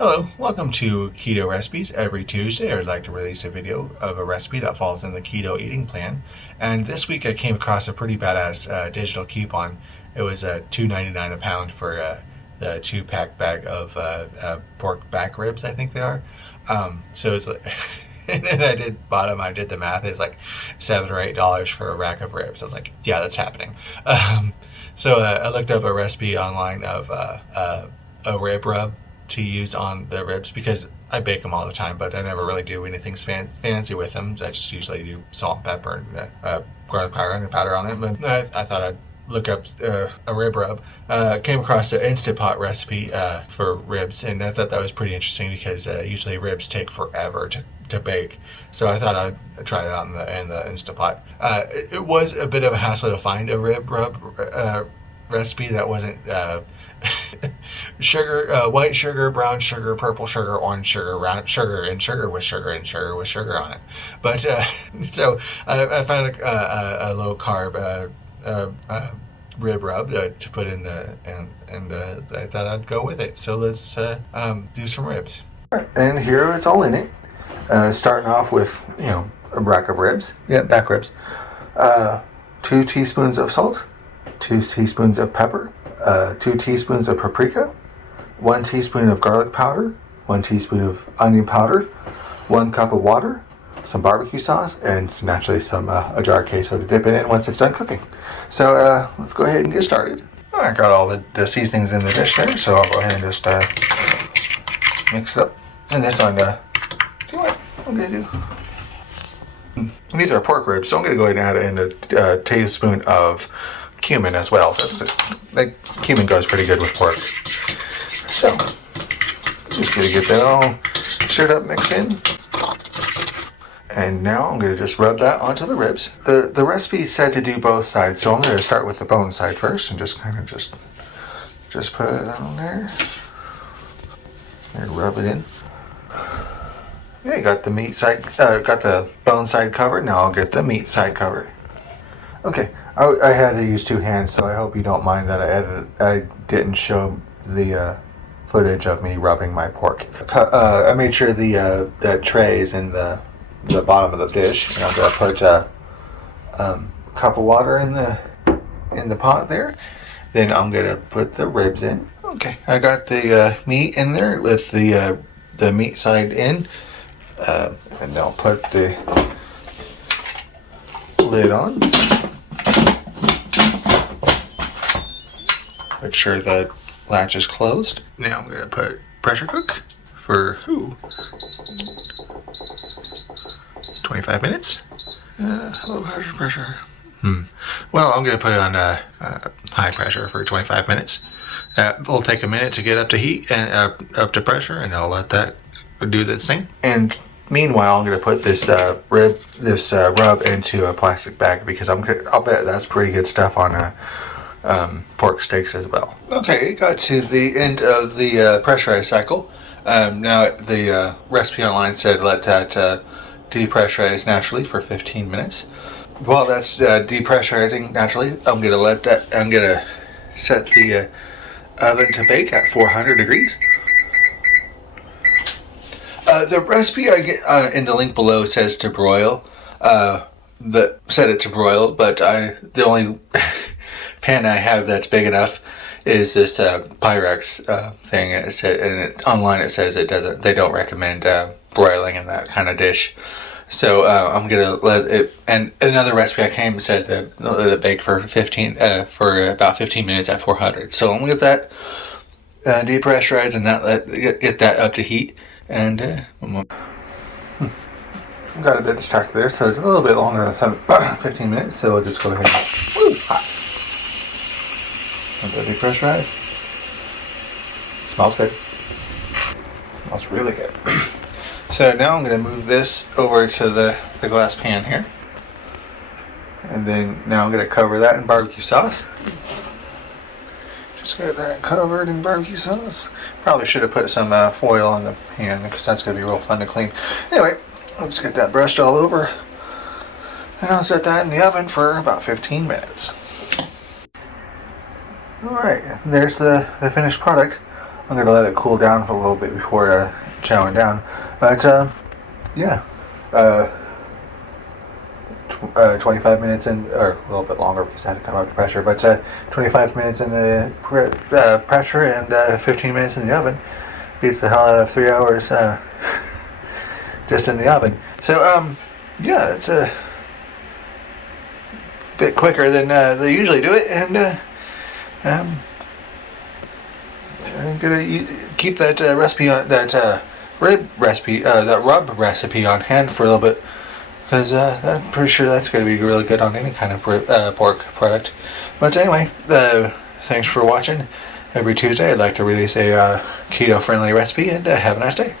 Hello, welcome to Keto Recipes. Every Tuesday I would like to release a video of a recipe that falls in the keto eating plan. And this week I came across a pretty badass digital coupon. It was $2.99 a pound for the 2-pack bag of pork back ribs, I think they are. So it's like, and then I did the math, it's like $7 or $8 for a rack of ribs. I was like, yeah, that's happening. So I looked up a recipe online of a rib rub to use on the ribs because I bake them all the time, but I never really do anything fancy with them. I just usually do salt and pepper and garlic powder and powder on it. But I thought I'd look up a rib rub. Came across an Instant Pot recipe for ribs, and I thought that was pretty interesting because usually ribs take forever to bake. So I thought I'd try it out in the Instant Pot. It was a bit of a hassle to find a rib rub recipe that wasn't sugar, white sugar, brown sugar, purple sugar, orange sugar, round sugar, and sugar with sugar and sugar with sugar on it. But so I found a low carb rib rub to put in the and I thought I'd go with it. So let's do some ribs. And here it's all in it. Starting off with a rack of ribs, back ribs. 2 teaspoons of salt, 2 teaspoons of pepper, 2 teaspoons of paprika, 1 teaspoon of garlic powder, 1 teaspoon of onion powder, 1 cup of water, some barbecue sauce, and naturally a jar of queso to dip it in once it's done cooking. So let's go ahead and get started. I got all the seasonings in the dish there, so I'll go ahead and just mix it up. And this one, do what I'm going to do. These are pork ribs, so I'm going to go ahead and add in a tablespoon of cumin as well. Cumin goes pretty good with pork. So, just going to get that all stirred up, mixed in. And now I'm going to just rub that onto the ribs. The recipe said to do both sides, so I'm going to start with the bone side first and just kind of just put it on there and rub it in. Okay, got the meat side, got the bone side covered. Now I'll get the meat side covered. Okay, I had to use 2 hands, so I hope you don't mind that I didn't show the footage of me rubbing my pork. I made sure the tray is in the bottom of the dish, and I'm gonna put a cup of water in the pot there. Then I'm gonna put the ribs in. Okay, I got the meat in there with the meat side in, and I'll put the lid on. Make sure the latch is closed. Now I'm gonna put pressure cook for 25 minutes. Low pressure. Well, I'm gonna put it on high pressure for 25 minutes. It'll take a minute to get up to heat and up to pressure, and I'll let that do this thing. And meanwhile, I'm gonna put this rub into a plastic bag because I'll bet that's pretty good stuff on pork steaks as well. Okay, got to the end of the pressurized cycle. Now the recipe online said let that depressurize naturally for 15 minutes. While that's depressurizing naturally, I'm gonna set the oven to bake at 400 degrees. The recipe I get in the link below says to broil. Set it to broil, but the only pan I have that's big enough is this Pyrex thing. Online it says they don't recommend broiling in that kind of dish. So I'm gonna let it. And another recipe I came said to let it bake for about 15 minutes at 400. So I'm gonna get that depressurize and get that up to heat. And got a bit distracted there, so it's a little bit longer than 15 minutes. So we'll just go ahead and hot. Let that depressurize. Smells good. Smells really good. So now I'm going to move this over to the glass pan here. And then now I'm going to cover that in barbecue sauce. Just got that covered in barbecue sauce. Probably should have put some foil on the pan because that's going to be real fun to clean. Anyway, I'll just get that brushed all over. And I'll set that in the oven for about 15 minutes. Alright, there's the finished product. I'm gonna let it cool down a little bit before chowing down. But yeah, 25 minutes in, or a little bit longer because I had to come up to pressure. But 25 minutes in the pressure and 15 minutes in the oven beats the hell out of 3 hours just in the oven. So yeah, it's a bit quicker than they usually do it, and I'm gonna keep that recipe on that rub recipe on hand for a little bit, because I'm pretty sure that's going to be really good on any kind of pork product. But anyway, thanks for watching. Every Tuesday I'd like to release a keto friendly recipe, and have a nice day.